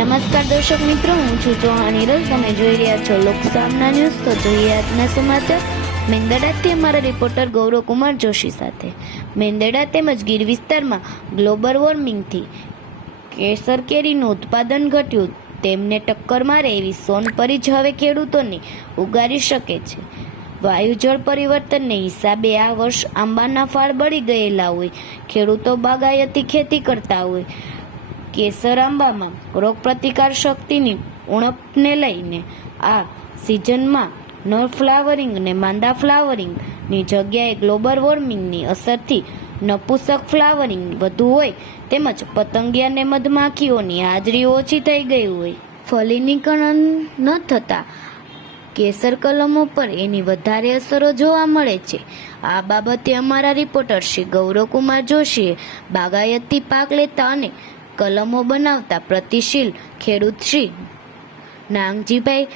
નમસ્કાર દર્શક મિત્રો, હું છું ચૌહાણ હિરલ. તમે જોઈ રહ્યા છો લોકસામના ન્યૂઝ. તો જોઈએ આજના સમાચાર. મેંદરડાથી અમારા રિપોર્ટર ગૌરવકુમાર જોશી સાથે. મેંદરડા તેમજ ગીર વિસ્તારમાં ગ્લોબલ વોર્મિંગથી કેસર કેરીનું ઉત્પાદન ઘટ્યું. તેમને ટક્કર મારે એવી સોનપરી જ હવે ખેડૂતોને ઉગારી શકે છે. વાયુ જળ પરિવર્તનને હિસાબે આ વર્ષ આંબાના ફાળ બળી ગયેલા હોય. ખેડૂતો બાગાયતી ખેતી કરતા હોય. કેસર આંબામાં રોગપ્રતિકાર શક્તિની ઉણપને લઈને આ સિઝનમાં નર ફ્લાવરિંગ અને માંદા ફ્લાવરિંગની જગ્યાએ ગ્લોબલ વોર્મિંગની અસરથી નપુસક ફ્લાવરિંગ વધુ હોય તેમજ પતંગિયા અને મધમાખીઓની હાજરી ઓછી થઈ ગઈ હોય. ફલીકરણ ન થતાં કેસર કલમો પર એની વધારે અસરો જોવા મળે છે. આ બાબતે અમારા રિપોર્ટર શ્રી ગૌરવકુમાર જોશીએ બાગાયતી પાક લેતા અને કલમો બનાવતા પ્રતિશીલ ખેડૂત શ્રી નાંગજીભાઈ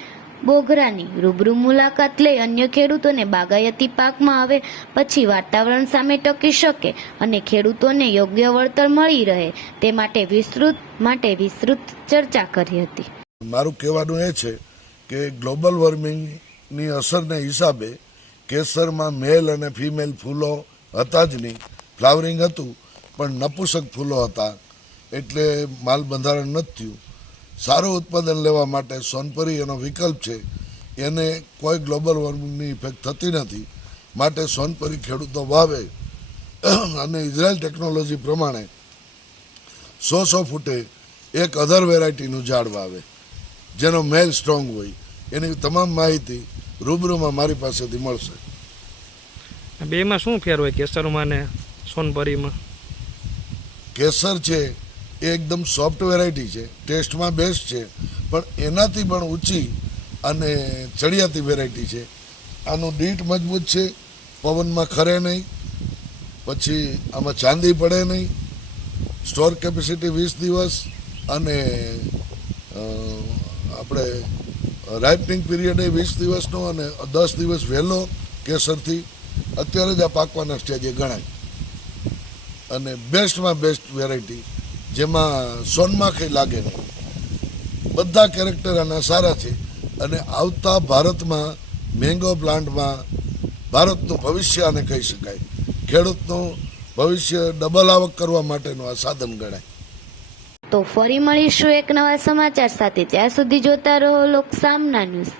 બોગરાની રૂબરૂ મુલાકાત લઈ અન્ય ખેડૂતોને બાગાયતી પાકમાં આવે પછી વાતાવરણ સામે ટકી શકે અને ખેડૂતોને યોગ્ય વળતર મળી રહે તે માટે વિસ્તૃત ચર્ચા કરી હતી. મારું કહેવાનું એ છે કે ગ્લોબલ વોર્મિંગની અસરને હિસાબે કેસરમાં મેલ અને ફિમેલ ફૂલો હતા જ નહીં. ફ્લાવરિંગ હતું પણ નપુસક ફૂલો હતા, એટલે માલ બંધારણ નથી થયું. સારું ઉત્પાદન લેવા માટે સોનપરી એનો વિકલ્પ છે. એને કોઈ ગ્લોબલ વોર્મિંગની ઇફેક્ટ થતી નથી, માટે સોનપરી ખેડૂતો વાવે અને ઇઝરાયલ ટેકનોલોજી પ્રમાણે 100 ફૂટે એક અધર વેરાયટીનું ઝાડ વાવે જેનો મેલ સ્ટ્રોંગ હોય. એની તમામ માહિતી રૂબરૂમાં મારી પાસેથી મળશે. બેમાં શું ફેર હોય, કેસરમાં ને સોનપરીમાં? કેસર છે એ એકદમ સોફ્ટ વેરાયટી છે, ટેસ્ટમાં બેસ્ટ છે, પણ એનાથી પણ ઊંચી અને ચડિયાતી વેરાયટી છે. આનું દીઠ મજબૂત છે, પવનમાં ખરે નહીં, પછી આમાં ચાંદી પડે નહીં, સ્ટોર કેપેસિટી 20 દિવસ અને આપણે રાઇપનિંગ પીરિયડ એ 20 દિવસનો અને 10 દિવસ વહેલો કેસરથી અત્યારે જ આ પાકવાના સ્ટેજે ગણાય. અને બેસ્ટમાં બેસ્ટ વેરાયટી જેમાં સોનમાખી લાગે નહીં. બધા કેરેક્ટર આના સારા છે અને આવતા ભારતમાં મેંગો પ્લાન્ટમાં ભારતનું ભવિષ્ય આને કહી શકાય. ખેડૂતનું ભવિષ્ય ડબલ આવક કરવા માટેનું આ સાધન ગણાય. તો ફરી મળીશું એક નવા સમાચાર સાથે. ત્યાં સુધી જોતા રહો લોકસામના ન્યૂઝ.